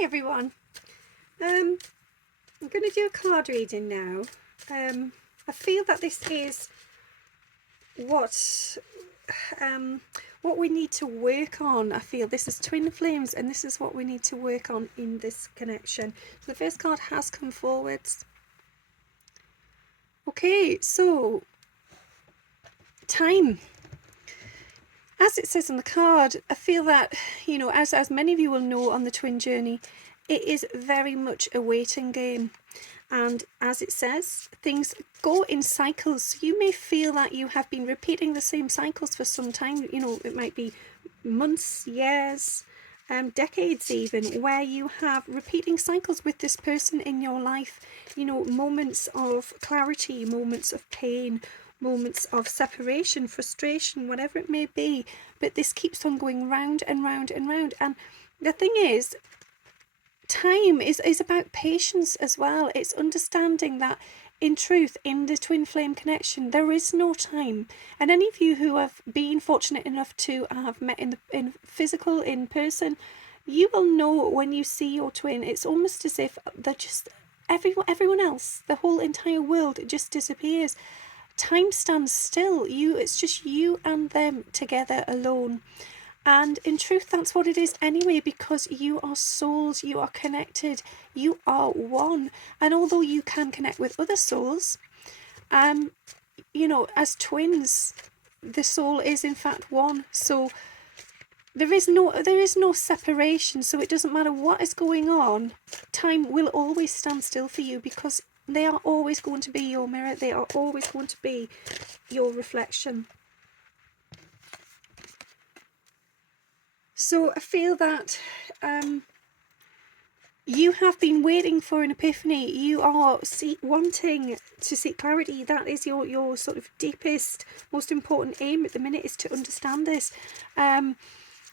Hi everyone. I'm going to do a card reading now. I feel that this is what we need to work on. I feel this is twin flames, and this is what we need to work on in this connection. So the first card has come forwards. Okay, so time. As it says on the card, I feel that, you know, as many of you will know on the twin journey, it is very much a waiting game. And as it says, things go in cycles. So you may feel that you have been repeating the same cycles for some time. You know, it might be months, years, decades even, where you have repeating cycles with this person in your life. You know, moments of clarity, moments of pain, moments of separation, frustration, whatever it may be. But this keeps on going round and round and round. And the thing is, time is about patience as well. It's understanding that in truth, in the twin flame connection, there is no time. And any of you who have been fortunate enough to have met in physical, in person, you will know when you see your twin, it's almost as if they're just everyone else, the whole entire world, it just disappears. Time stands still. It's just you and them together alone. And in truth, that's what it is anyway, because you are souls, you are connected, you are one. And although you can connect with other souls, you know, as twins, the soul is in fact one. So there is no separation. So it doesn't matter what is going on, time will always stand still for you, because they are always going to be your mirror. They are always going to be your reflection. So I feel that you have been waiting for an epiphany. You are wanting to seek clarity. That is your sort of deepest, most important aim at the minute, is to understand this.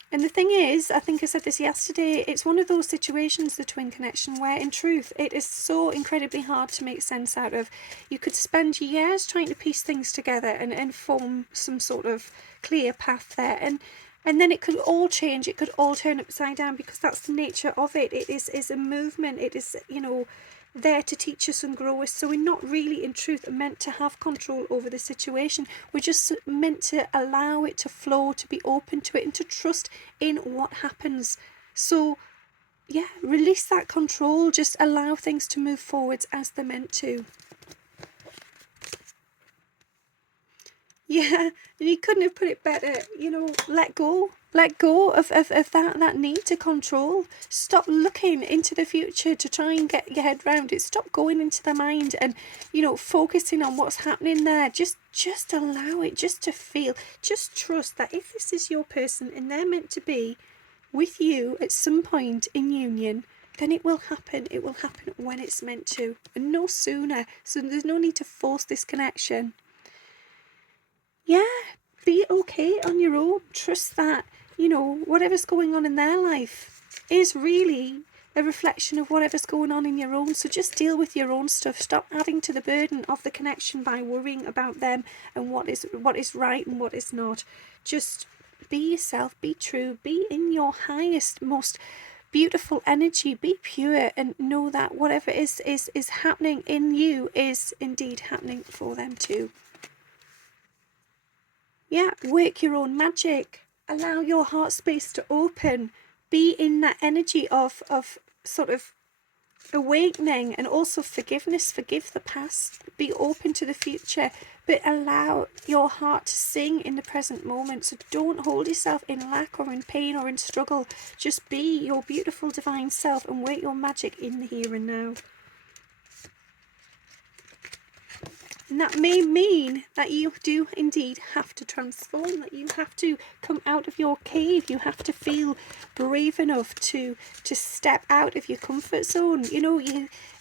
And the thing is, I think I said this yesterday, it's one of those situations, the twin connection, where in truth it is so incredibly hard to make sense out of. You could spend years trying to piece things together and form some sort of clear path there. And then it could all change, it could all turn upside down, because that's the nature of it. It is a movement, it is, you know, there to teach us and grow us. So we're not really in truth meant to have control over the situation. We're just meant to allow it to flow, to be open to it, and to trust in what happens. So yeah, release that control, just allow things to move forwards as they're meant to. Yeah, and you couldn't have put it better. You know, let go of that need to control. Stop looking into the future to try and get your head round it. Stop going into the mind and, you know, focusing on what's happening there. Just allow it, just to feel. Just trust that if this is your person and they're meant to be with you at some point in union, then it will happen. It will happen when it's meant to, and no sooner. So there's no need to force this connection. Yeah, be okay on your own. Trust that, you know, whatever's going on in their life is really a reflection of whatever's going on in your own. So just deal with your own stuff. Stop adding to the burden of the connection by worrying about them and what is right and what is not. Just be yourself, be true, be in your highest, most beautiful energy, be pure, and know that whatever is happening in you is indeed happening for them too. Yeah, work your own magic. Allow your heart space to open. Be in that energy of sort of awakening, and also forgiveness. Forgive the past. Be open to the future, but allow your heart to sing in the present moment. So don't hold yourself in lack or in pain or in struggle. Just be your beautiful divine self and work your magic in the here and now. And that may mean that you do indeed have to transform, that you have to come out of your cave. You have to feel brave enough to step out of your comfort zone. You know,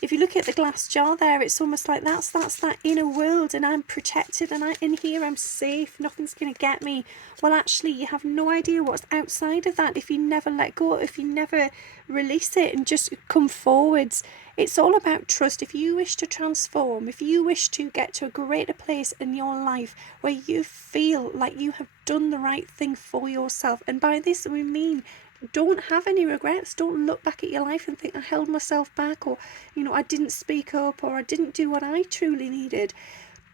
if you look at the glass jar there, it's almost like that's that inner world, and I'm protected, and in here I'm safe, nothing's going to get me. Well, actually, you have no idea what's outside of that if you never let go, if you never release it and just come forwards. It's all about trust. If you wish to transform, if you wish to get to a greater place in your life where you feel like you have done the right thing for yourself, and by this we mean don't have any regrets. Don't look back at your life and think, I held myself back, or, I didn't speak up, or I didn't do what I truly needed.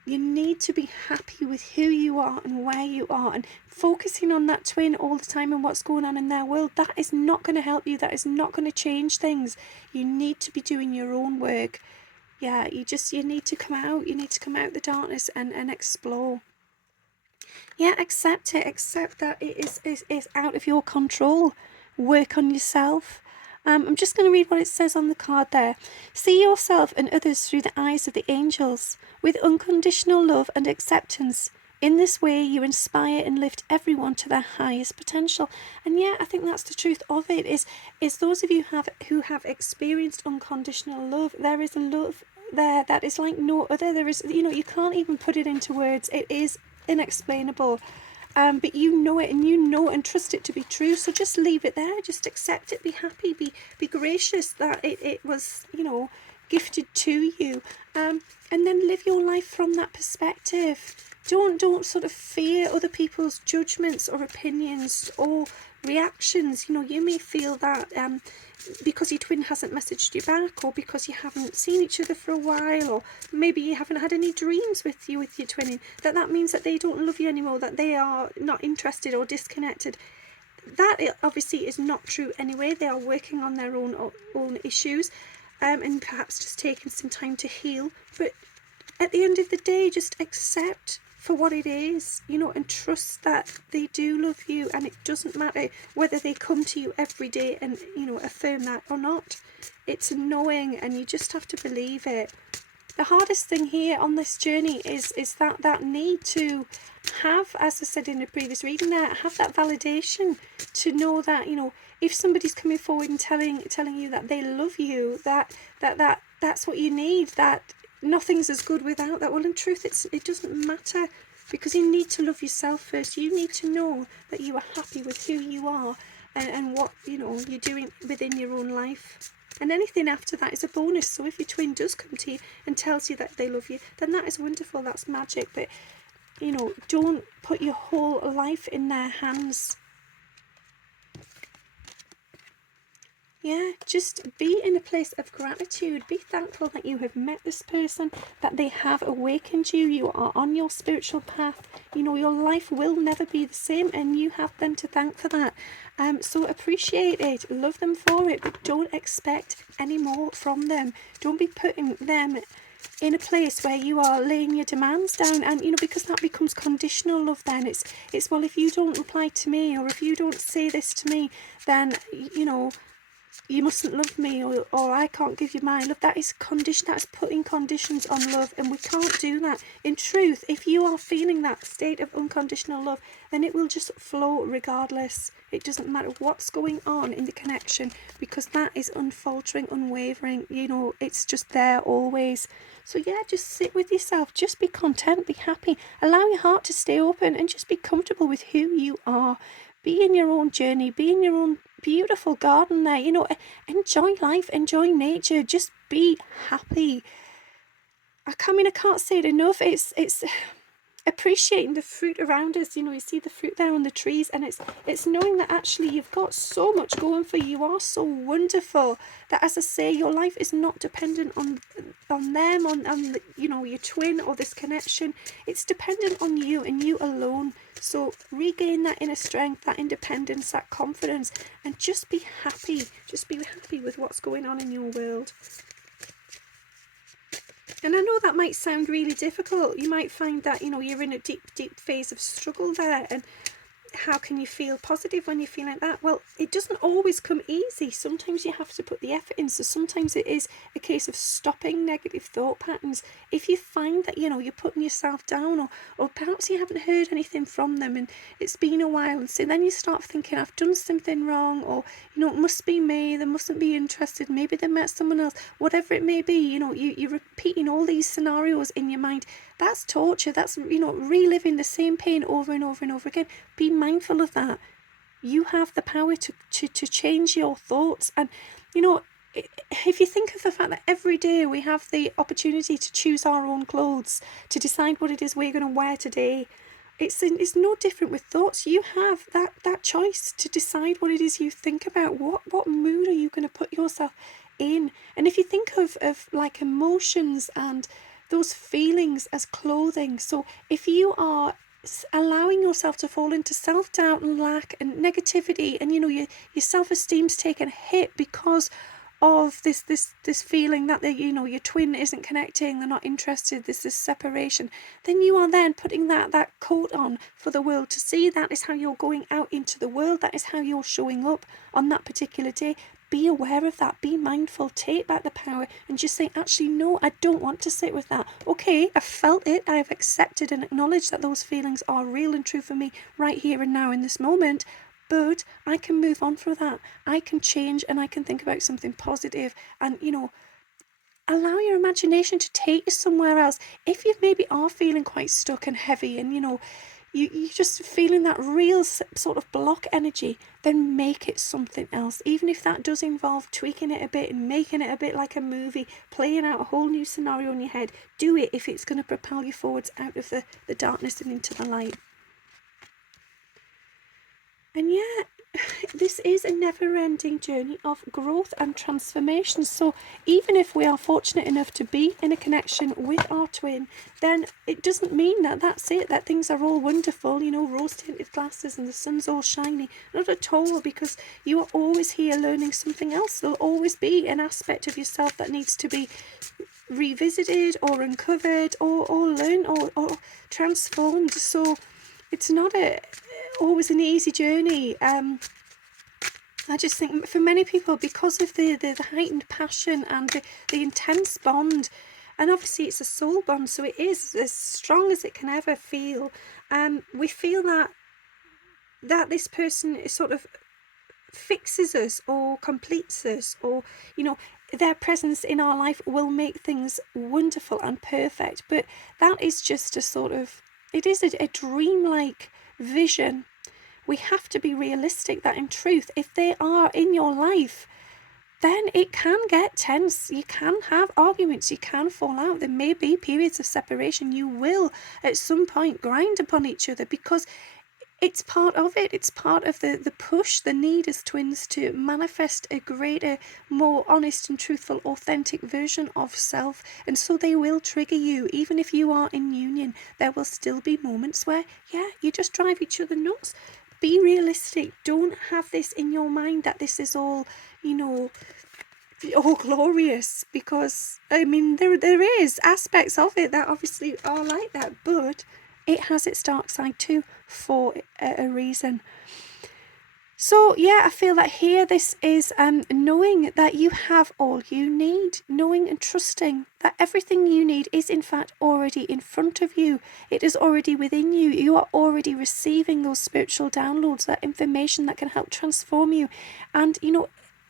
You need to be happy with who you are and where you are, and focusing on that twin all the time and what's going on in their world, that is not going to help you. That is not going to change things. You need to be doing your own work. Yeah, you need to come out. You need to come out the darkness and explore. Yeah, accept it. Accept that it is out of your control. Work on yourself. I'm just going to read what it says on the card there. See yourself and others through the eyes of the angels, with unconditional love and acceptance. In this way, you inspire and lift everyone to their highest potential. And yeah, I think that's the truth of it, is those of you who have experienced unconditional love, there is a love there that is like no other. There is, you can't even put it into words. It is inexplainable. But you know it, and you know and trust it to be true. So just leave it there. Just accept it. Be happy. Be gracious that it was, gifted to you. And then live your life from that perspective. Don't sort of fear other people's judgments or opinions or reactions. You may feel that because your twin hasn't messaged you back, or because you haven't seen each other for a while, or maybe you haven't had any dreams with your twinning, that means that they don't love you anymore, that they are not interested or disconnected. That obviously is not true anyway. They are working on their own issues, and perhaps just taking some time to heal. But at the end of the day, just accept for what it is, and trust that they do love you, and it doesn't matter whether they come to you every day and, affirm that or not. It's a knowing, and you just have to believe it. The hardest thing here on this journey is that need to have, as I said in the previous reading there, have that validation to know that, if somebody's coming forward and telling you that they love you, that's what you need, that nothing's as good without that. Well, in truth, it doesn't matter, because you need to love yourself first. You need to know that you are happy with who you are and what you're doing within your own life. And anything after that is a bonus. So if your twin does come to you and tells you that they love you, then that is wonderful. That's magic. But don't put your whole life in their hands. Yeah, just be in a place of gratitude. Be thankful that you have met this person, that they have awakened you. You are on your spiritual path. Your life will never be the same, and you have them to thank for that. So appreciate it, love them for it, but don't expect any more from them. Don't be putting them in a place where you are laying your demands down, and because that becomes conditional love. Then it's well, if you don't reply to me, or if you don't say this to me, then you mustn't love me, or I can't give you my love. That is condition. That is putting conditions on love, and we can't do that. In truth, if you are feeling that state of unconditional love, then it will just flow regardless. It doesn't matter what's going on in the connection, because that is unfaltering, unwavering. It's just there always. So yeah, just sit with yourself. Just be content, be happy. Allow your heart to stay open, and just be comfortable with who you are. Be in your own journey. Be in your own beautiful garden there. Enjoy life, enjoy nature. Just be happy. I can't say it enough. It's appreciating the fruit around us. You see the fruit there on the trees, and it's knowing that actually you've got so much going for you. You are so wonderful that, as I say, your life is not dependent on them, on your twin or this connection. It's dependent on you and you alone. So regain that inner strength, that independence, that confidence, and just be happy. Just be happy with what's going on in your world. And I know that might sound really difficult. You might find that, you're in a deep, deep phase of struggle there. And how can you feel positive when you feel like that? Well, it doesn't always come easy. Sometimes you have to put the effort in. So sometimes it is a case of stopping negative thought patterns. If you find that, you're putting yourself down, or perhaps you haven't heard anything from them and it's been a while, and so then you start thinking, I've done something wrong, or, it must be me, they mustn't be interested, maybe they met someone else, whatever it may be, you're repeating all these scenarios in your mind. That's torture. That's, reliving the same pain over and over and over again. Be mindful of that. You have the power to change your thoughts. And, if you think of the fact that every day we have the opportunity to choose our own clothes, to decide what it is we're going to wear today, it's no different with thoughts. You have that choice to decide what it is you think about. What mood are you going to put yourself in? And if you think of like emotions and those feelings as clothing, so if you are allowing yourself to fall into self-doubt and lack and negativity, and your self-esteem's taken a hit because of this feeling that your twin isn't connecting, they're not interested, there's this separation, then you are then putting that coat on for the world to see. That is how you're going out into the world. That is how you're showing up on that particular day. Be aware of that. Be mindful. Take back the power and just say, actually, no, I don't want to sit with that. Okay, I've felt it. I've accepted and acknowledged that those feelings are real and true for me right here and now in this moment. But I can move on from that. I can change and I can think about something positive and, allow your imagination to take you somewhere else. If you maybe are feeling quite stuck and heavy and, you're just feeling that real sort of block energy, then make it something else. Even if that does involve tweaking it a bit and making it a bit like a movie, playing out a whole new scenario in your head, do it if it's going to propel you forwards out of the darkness and into the light. And yeah, this is a never-ending journey of growth and transformation. So even if we are fortunate enough to be in a connection with our twin, then it doesn't mean that that's it, that things are all wonderful, rose-tinted glasses and the sun's all shiny. Not at all, because you are always here learning something else. There'll always be an aspect of yourself that needs to be revisited or uncovered or learned or transformed. So it's not always an easy journey. I just think for many people, because of the heightened passion and the intense bond, and obviously it's a soul bond, so it is as strong as it can ever feel. We feel that this person is sort of fixes us or completes us, or their presence in our life will make things wonderful and perfect. But that is just it is a dreamlike vision. We have to be realistic that in truth, if they are in your life, then it can get tense. You can have arguments, you can fall out, there may be periods of separation. You will at some point grind upon each other, because it's part of it. It's part of the push, the need as twins to manifest a greater, more honest and truthful, authentic version of self. And so they will trigger you. Even if you are in union, there will still be moments where, you just drive each other nuts. Be realistic. Don't have this in your mind that this is all, all glorious, because, there is aspects of it that obviously are like that, but it has its dark side too, for a reason. So I feel that here this is knowing that you have all you need, knowing and trusting that everything you need is in fact already in front of you. It is already within you. You are already receiving those spiritual downloads, that information that can help transform you. And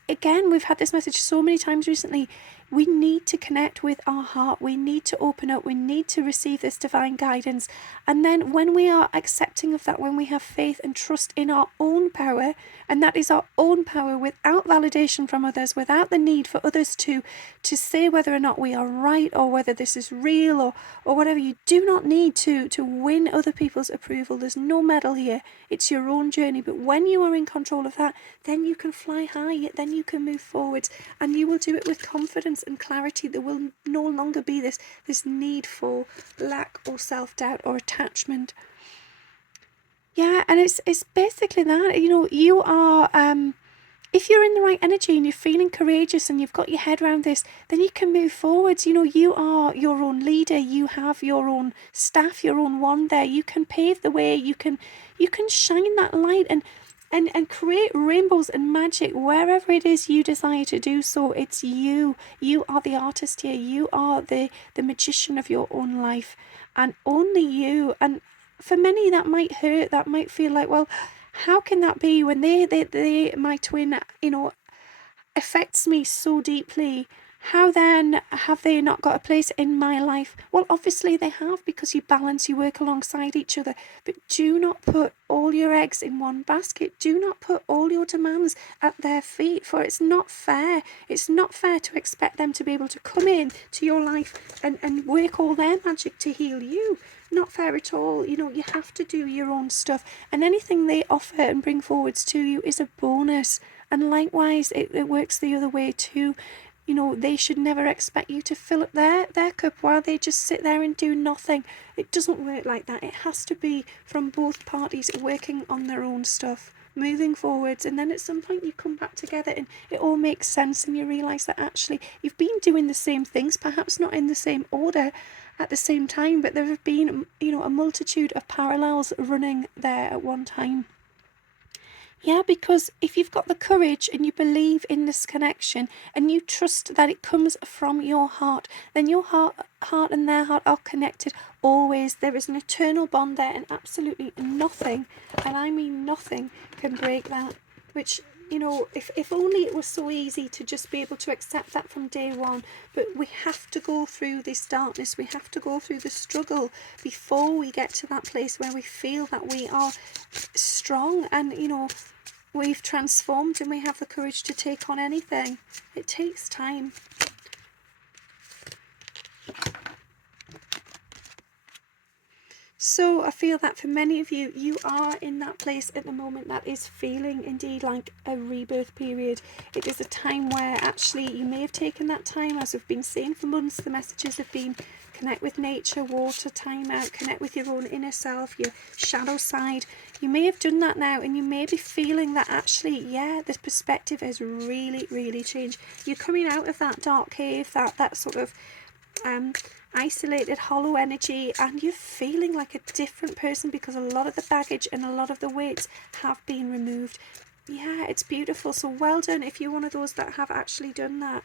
again, we've had this message so many times recently. We need to connect with our heart. We need to open up. We need to receive this divine guidance. And then when we are accepting of that, when we have faith and trust in our own power, and that is our own power without validation from others, without the need for others to say whether or not we are right or whether this is real or whatever. You do not need to win other people's approval. There's no medal here. It's your own journey. But when you are in control of that, then you can fly high. Then you can move forwards, and you will do it with confidence and clarity. There will no longer be this need for lack or self-doubt or attachment. And it's basically that, you are if you're in the right energy and you're feeling courageous and you've got your head around this, then you can move forwards. You are your own leader. You have your own staff, your own wand there. You can pave the way. You can shine that light and create rainbows and magic wherever it is you desire to do so. It's you. You are the artist here. You are the magician of your own life, and only you. And for many, that might hurt. That might feel like, well, how can that be when they my twin, affects me so deeply? How then have they not got a place in my life? Well, obviously they have, because you balance, you work alongside each other. But do not put all your eggs in one basket. Do not put all your demands at their feet, for it's not fair. It's not fair to expect them to be able to come in to your life and work all their magic to heal you. Not fair at all. You know, you have to do your own stuff, and anything they offer and bring forwards to you is a bonus. And likewise, it works the other way too. You know, they should never expect you to fill up their cup while they just sit there and do nothing. It doesn't work like that. It has to be from both parties working on their own stuff, moving forwards, and then at some point you come back together and it all makes sense, and you realise that actually you've been doing the same things, perhaps not in the same order at the same time, but there have been, you know, a multitude of parallels running there at one time. Yeah, because if you've got the courage and you believe in this connection and you trust that it comes from your heart, then your heart and their heart are connected always. There is an eternal bond there, and absolutely nothing, and I mean nothing, can break that. Which, you know, if only it was so easy to just be able to accept that from day one. But we have to go through this darkness, we have to go through the struggle before we get to that place where we feel that we are strong and, you know, we've transformed and we have the courage to take on anything. It takes time. So I feel that for many of you, you are in that place at the moment that is feeling indeed like a rebirth period. It is a time where actually you may have taken that time, as we've been saying for months. The messages have been connect with nature, water, time out, connect with your own inner self, your shadow side. You may have done that now, and you may be feeling that actually, yeah, this perspective has really, really changed. You're coming out of that dark cave, that sort of isolated, hollow energy, and you're feeling like a different person because a lot of the baggage and a lot of the weights have been removed. Yeah, it's beautiful. So well done if you're one of those that have actually done that.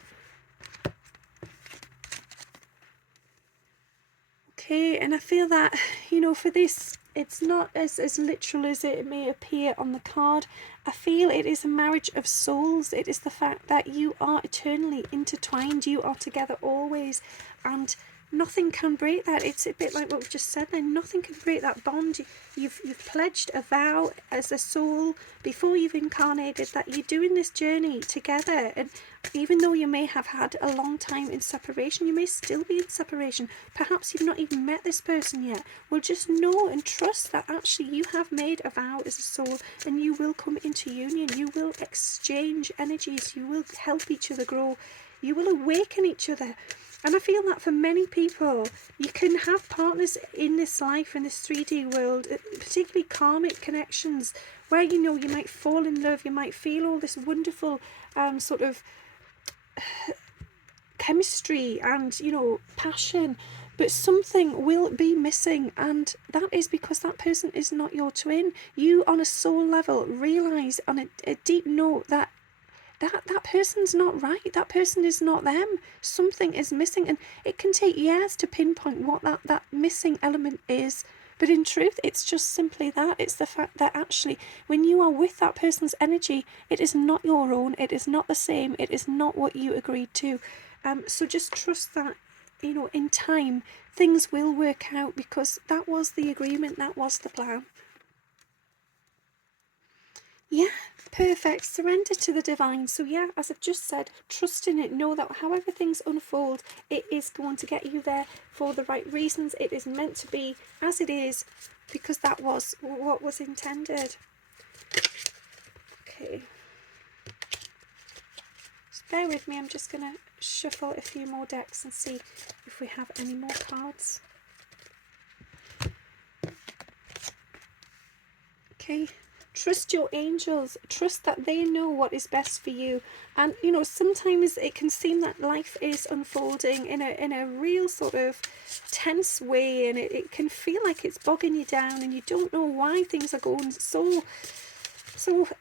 Okay, and I feel that, you know, for this, it's not as literal as it may appear on the card. I feel it is a marriage of souls. It is the fact that you are eternally intertwined. You are together always, and nothing can break that. It's a bit like what we've just said then. Nothing can break that bond. You've pledged a vow as a soul before you've incarnated that you're doing this journey together. And even though you may have had a long time in separation, you may still be in separation. Perhaps you've not even met this person yet. Well, just know and trust that actually you have made a vow as a soul, and you will come into union. You will exchange energies. You will help each other grow. You will awaken each other. And I feel that for many people, you can have partners in this life, in this 3D world, particularly karmic connections, where, you know, you might fall in love, you might feel all this wonderful sort of chemistry and, you know, passion, but something will be missing, and that is because that person is not your twin. You, on a soul level, realise on a deep note that that person's not right. That person is not them. Something is missing, and it can take years to pinpoint what that missing element is. But in truth, it's just simply that. It's the fact that actually, when you are with that person's energy, it is not your own. It is not the same. It is not what you agreed to. So just trust that, you know, in time, things will work out, because that was the agreement. That was the plan. Yeah, perfect. Surrender to the divine. So yeah, as I've just said, trust in it. Know that however things unfold, it is going to get you there for the right reasons. It is meant to be as it is, because that was what was intended. Okay. Just bear with me. I'm just going to shuffle a few more decks and see if we have any more cards. Okay. Trust your angels. Trust that they know what is best for you. And, you know, sometimes it can seem that life is unfolding in a real sort of tense way, and it can feel like it's bogging you down, and you don't know why things are going so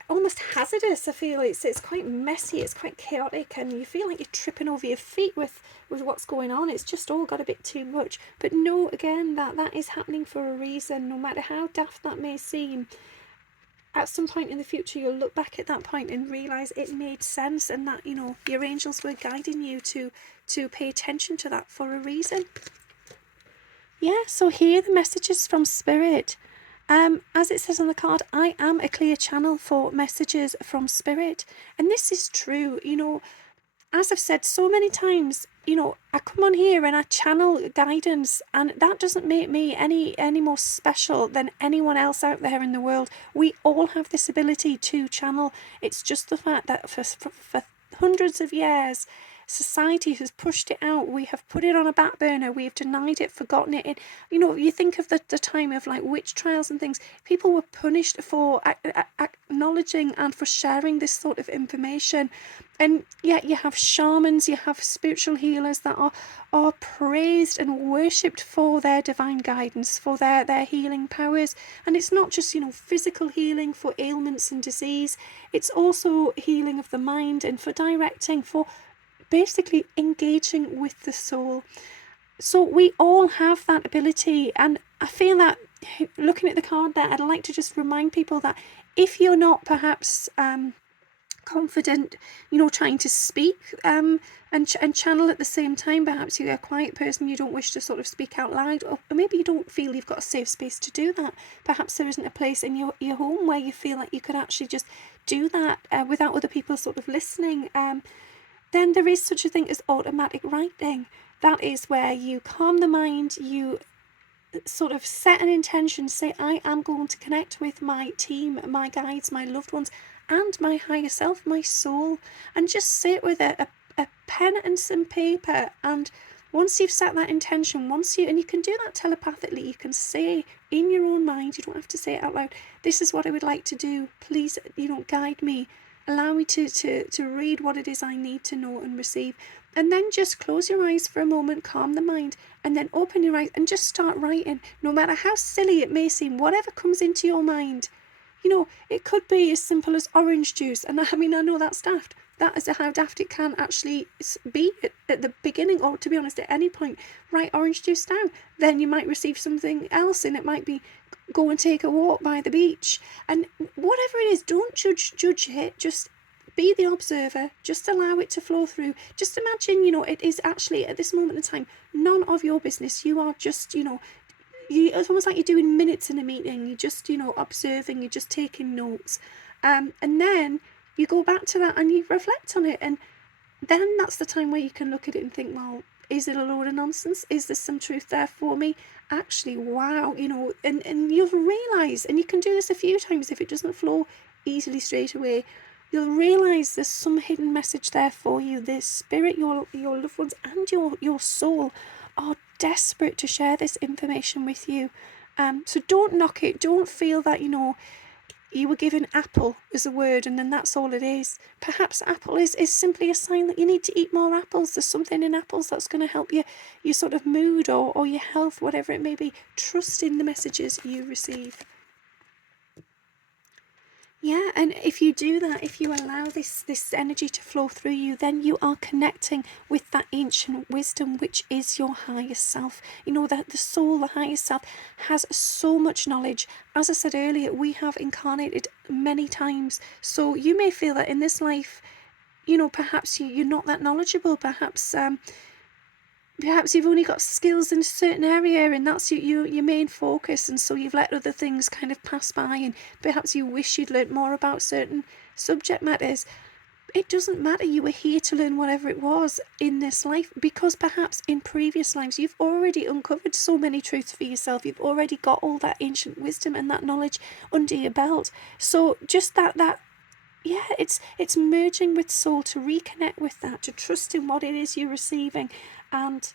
almost hazardous. I feel it's quite messy, it's quite chaotic, and you feel like you're tripping over your feet with what's going on. It's just all got a bit too much. But know again that is happening for a reason, no matter how daft that may seem. at some point in the future, you'll look back at that point and realise it made sense, and that, your angels were guiding you to pay attention to that for a reason. Yeah, so here are the messages from Spirit. As it says on the card, I am a clear channel for messages from Spirit. And this is true, as I've said so many times, I come on here and I channel guidance, and that doesn't make me any more special than anyone else out there in the world. We all have this ability to channel. It's just the fact that for hundreds of years, society has pushed it out. We have put it on a back burner. We have denied it, forgotten it. And, you think of the time of like witch trials and things. People were punished for acknowledging and for sharing this sort of information. And yet you have shamans, you have spiritual healers that are praised and worshipped for their divine guidance, for their healing powers. And it's not just, physical healing for ailments and disease. It's also healing of the mind, and for directing, for basically engaging with the soul. So we all have that ability, and I feel that looking at the card there, I'd like to just remind people that if you're not perhaps confident, trying to speak and channel at the same time, perhaps you're a quiet person, you don't wish to sort of speak out loud, or maybe you don't feel you've got a safe space to do that. Perhaps there isn't a place in your home where you feel like you could actually just do that without other people sort of listening. Then there is such a thing as automatic writing. That is where you calm the mind, you sort of set an intention, say, I am going to connect with my team, my guides, my loved ones, and my higher self, my soul, and just sit with a pen and some paper. And once you've set that intention, and you can do that telepathically, you can say in your own mind, you don't have to say it out loud, this is what I would like to do, please, guide me. Allow me to read what it is I need to know and receive. And then just close your eyes for a moment, calm the mind, and then open your eyes and just start writing. No matter how silly it may seem, whatever comes into your mind. It could be as simple as orange juice. And I know that's daft. That is how daft it can actually be at the beginning, or to be honest, at any point. Write orange juice down. Then you might receive something else, and it might be go and take a walk by the beach. And whatever it is, don't judge it. Just be the observer. Just allow it to flow through. Just imagine, it is actually at this moment in time none of your business. You are just, it's almost like you're doing minutes in a meeting. You're just, observing. You're just taking notes. And then you go back to that and you reflect on it. And then that's the time where you can look at it and think, well, is it a load of nonsense? Is there some truth there for me? Actually, wow, and you'll realise, and you can do this a few times if it doesn't flow easily straight away, you'll realise there's some hidden message there for you. The spirit, your loved ones, and your soul are desperate to share this information with you. So don't knock it. Don't feel that, you were given apple as a word and then that's all it is. Perhaps apple is simply a sign that you need to eat more apples. There's something in apples that's going to help your sort of mood or your health, whatever it may be. Trust in the messages you receive. Yeah, and if you do that, if you allow this energy to flow through you, then you are connecting with that ancient wisdom, which is your higher self. That the soul, the higher self, has so much knowledge. As I said earlier, we have incarnated many times. So you may feel that in this life, perhaps you're not that knowledgeable. Perhaps you've only got skills in a certain area and that's your main focus, and so you've let other things kind of pass by, and perhaps you wish you'd learnt more about certain subject matters. It doesn't matter. You were here to learn whatever it was in this life, because perhaps in previous lives you've already uncovered so many truths for yourself. You've already got all that ancient wisdom and that knowledge under your belt. So just that it's merging with soul, to reconnect with that, to trust in what it is you're receiving, and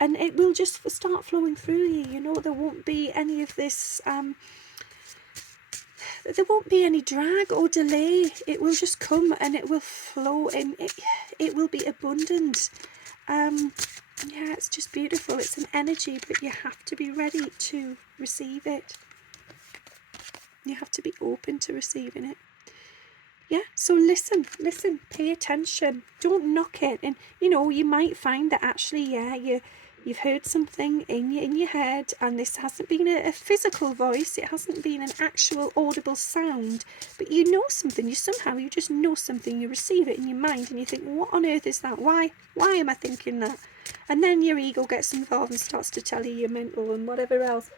it will just start flowing through you. There won't be any of this there won't be any drag or delay. It will just come and it will flow, and it will be abundant. It's just beautiful. It's an energy, but you have to be ready to receive it. You have to be open to receiving it. So listen, pay attention, don't knock it. And you might find that actually You've heard something in your head, and this hasn't been a physical voice, it hasn't been an actual audible sound, but you know something, you just know something, you receive it in your mind and you think, what on earth is that? Why am I thinking that? And then your ego gets involved and starts to tell you you're mental and whatever else.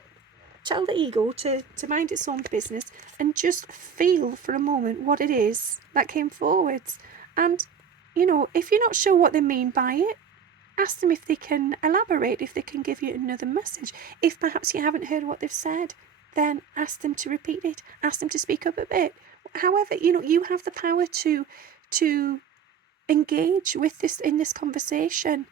Tell the ego to mind its own business and just feel for a moment what it is that came forwards. And, if you're not sure what they mean by it, ask them if they can elaborate, if they can give you another message. If perhaps you haven't heard what they've said, then ask them to repeat it. Ask them to speak up a bit. However, you have the power to engage with this in this conversation.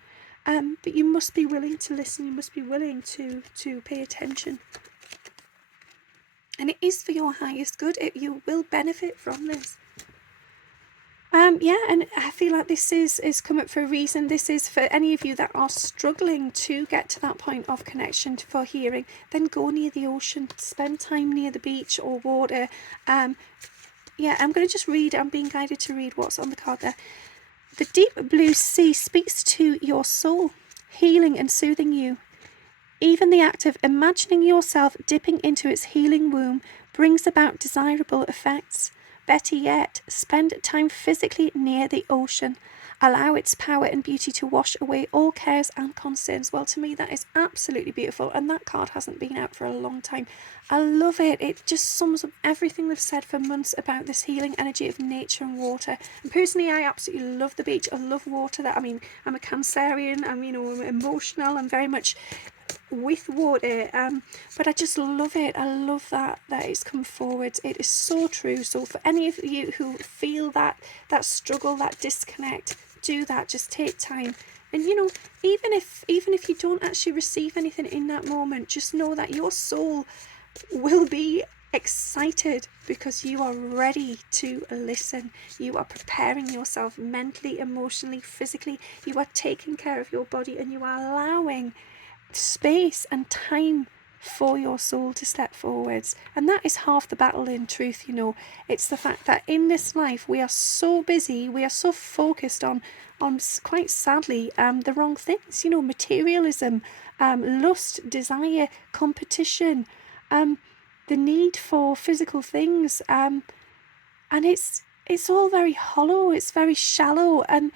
But you must be willing to listen. You must be willing to pay attention. And it is for your highest good. You will benefit from this. And I feel like this is come up for a reason. This is for any of you that are struggling to get to that point of connection for hearing. Then go near the ocean, spend time near the beach or water. I'm going to just read. I'm being guided to read what's on the card there. The deep blue sea speaks to your soul, healing and soothing you. Even the act of imagining yourself dipping into its healing womb brings about desirable effects. Better yet, spend time physically near the ocean. Allow its power and beauty to wash away all cares and concerns. Well, to me, that is absolutely beautiful. And that card hasn't been out for a long time. I love it. It just sums up everything we've said for months about this healing energy of nature and water. And personally, I absolutely love the beach. I love water. I'm a Cancerian. I'm emotional. I'm very much with water, but I just love it. I love that it's come forward. It is so true. So for any of you who feel that struggle, that disconnect, do that. Just take time, and even if you don't actually receive anything in that moment, just know that your soul will be excited because you are ready to listen. You are preparing yourself mentally, emotionally, physically. You are taking care of your body, and you are allowing space and time for your soul to step forwards. And that is half the battle in truth. It's the fact that in this life we are so busy, we are so focused on quite sadly the wrong things, materialism, lust, desire, competition, the need for physical things, and it's all very hollow, it's very shallow, and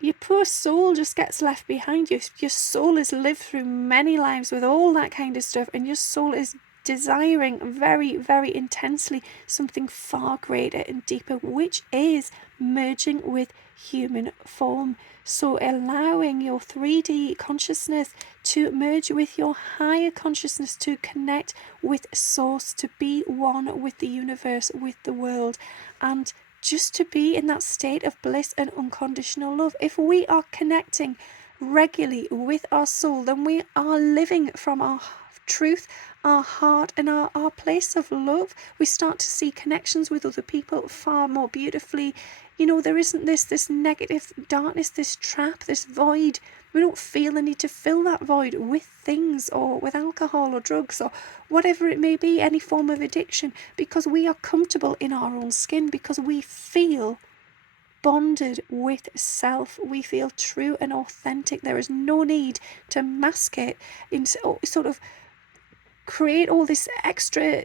your poor soul just gets left behind. Your soul has lived through many lives with all that kind of stuff, and your soul is desiring very, very intensely something far greater and deeper, which is merging with human form. So allowing your 3D consciousness to merge with your higher consciousness, to connect with source, to be one with the universe, with the world, and just to be in that state of bliss and unconditional love. If we are connecting regularly with our soul, then we are living from our truth, our heart, and our place of love. We start to see connections with other people far more beautifully. There isn't this negative darkness, this trap, this void. We don't feel the need to fill that void with things or with alcohol or drugs or whatever it may be, any form of addiction, because we are comfortable in our own skin, because we feel bonded with self. We feel true and authentic. There is no need to mask it in sort of create all this extra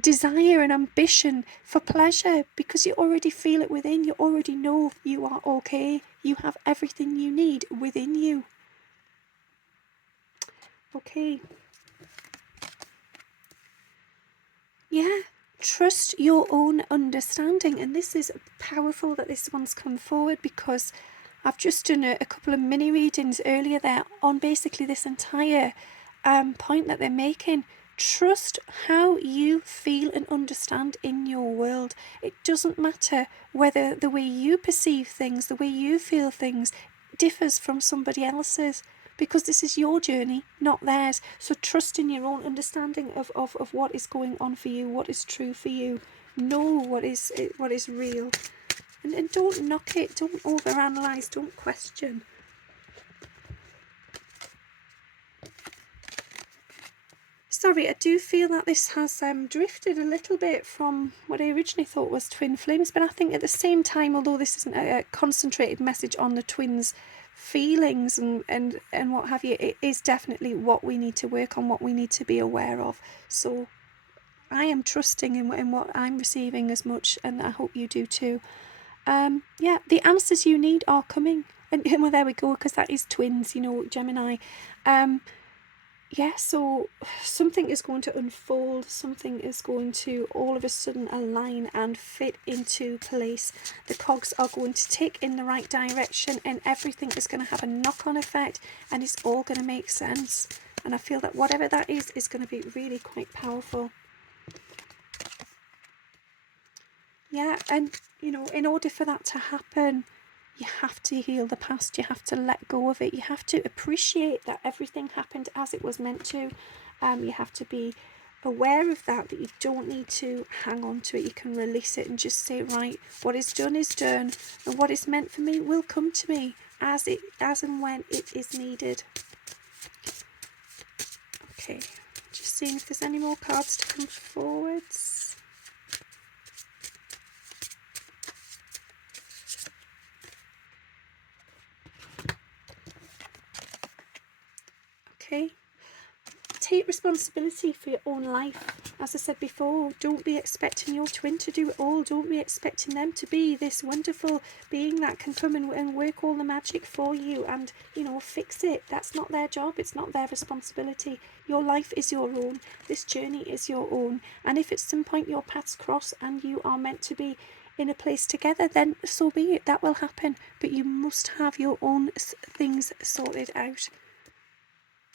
desire and ambition for pleasure, because you already feel it within. You already know you are okay. You have everything you need within you. Okay. Yeah. Trust your own understanding. And this is powerful that this one's come forward, because I've just done a couple of mini readings earlier there on basically this entire point that they're making. Trust how you feel and understand in your world. It doesn't matter whether the way you perceive things, the way you feel things, differs from somebody else's, because this is your journey, not theirs. So trust in your own understanding of what is going on for you, what is true for you. Know what is real. And don't knock it, don't overanalyze, don't question. sorry, I do feel that this has drifted a little bit from what I originally thought was twin flames, but I think at the same time, although this isn't a concentrated message on the twins' feelings and what have you, it is definitely what we need to work on, what we need to be aware of. So I am trusting in what I'm receiving as much, and I hope you do too. Yeah, the answers you need are coming. And well, there we go, because that is twins, you know, Gemini. Yeah, so something is going to unfold, something is going to all of a sudden align and fit into place. The cogs are going to tick in the right direction, and everything is going to have a knock-on effect, and it's all going to make sense. And I feel that whatever that is going to be really quite powerful. Yeah, and you know, in order for that to happen, you have to heal the past, you have to let go of it, you have to appreciate that everything happened as it was meant to. You have to be aware of that you don't need to hang on to it. You can release it and just say, right, what is done, and what is meant for me will come to me as and when it is needed. Okay, just seeing if there's any more cards to come forwards. Okay, take responsibility for your own life. As I said before, don't be expecting your twin to do it all. Don't be expecting them to be this wonderful being that can come and work all the magic for you and, you know, fix it. That's not their job. It's not their responsibility. Your life is your own. This journey is your own. And if at some point your paths cross and you are meant to be in a place together, then so be it. That will happen. But you must have your own things sorted out.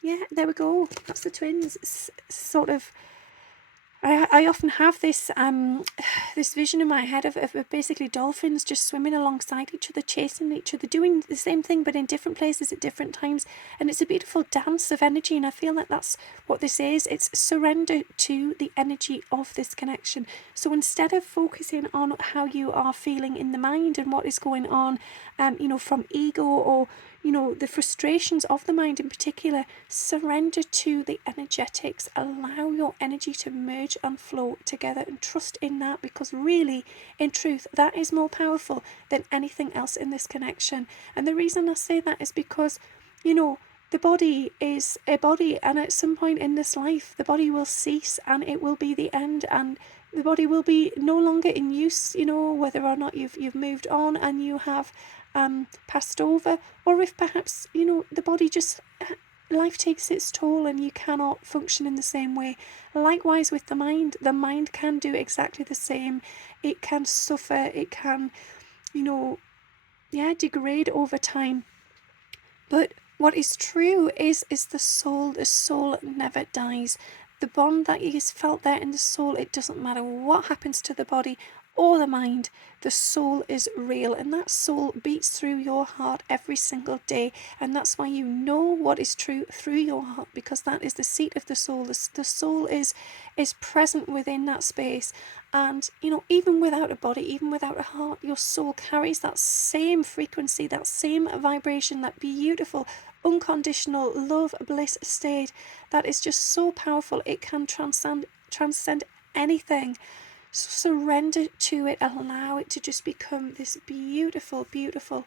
Yeah, there we go. That's the twins. Sort of, I often have this this vision in my head of basically dolphins just swimming alongside each other, chasing each other, doing the same thing but in different places at different times. And it's a beautiful dance of energy, and I feel like that's what this is. It's surrender to the energy of this connection. So instead of focusing on how you are feeling in the mind and what is going on, you know, from ego or, you know, the frustrations of the mind in particular, surrender to the energetics. Allow your energy to merge and flow together and trust in that, because really, in truth, that is more powerful than anything else in this connection. And the reason I say that is because, you know, the body is a body, and at some point in this life, the body will cease and it will be the end, and the body will be no longer in use, you know, whether or not you've moved on and you have passed over, or if perhaps, you know, the body just, life takes its toll and you cannot function in the same way. Likewise with the mind can do exactly the same. It can suffer, it can, you know, degrade over time. But what is true is the soul never dies. The bond that is felt there in the soul, it doesn't matter what happens to the body or the mind, the soul is real, and that soul beats through your heart every single day. And that's why you know what is true through your heart, because that is the seat of the soul. The soul is present within that space. And, you know, even without a body, even without a heart, your soul carries that same frequency, that same vibration, that beautiful unconditional love bliss state that is just so powerful. It can transcend anything. So surrender to it, allow it to just become this beautiful, beautiful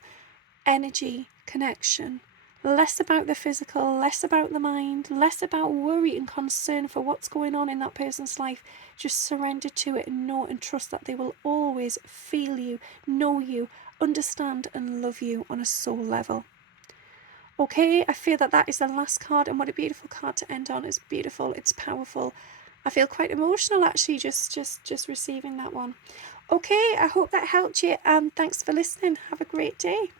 energy connection. Less about the physical, less about the mind, less about worry and concern for what's going on in that person's life. Just surrender to it and know and trust that they will always feel you, know you, understand and love you on a soul level. Okay, I feel that is the last card, and what a beautiful card to end on. It's beautiful, it's powerful. I feel quite emotional actually just receiving that one. Okay, I hope that helped you, and thanks for listening. Have a great day.